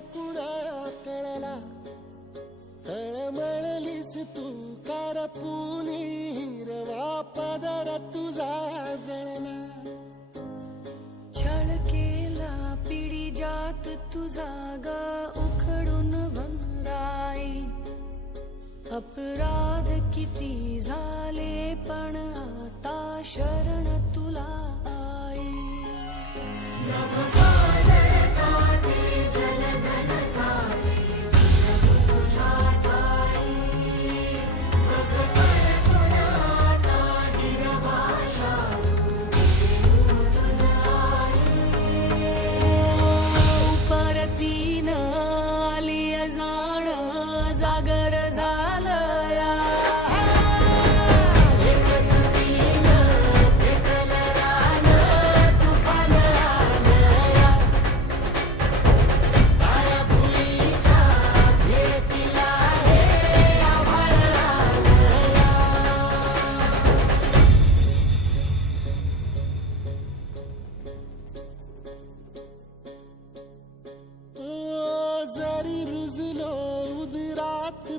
कधी कळला. तळमळलीस तू कारपुनी हिरवा पदर तुझा जळला. छळ केला पिढी जात तुझा ग उखडून भंगराई. अपराध किती झाले पण आता शरण तुला आई.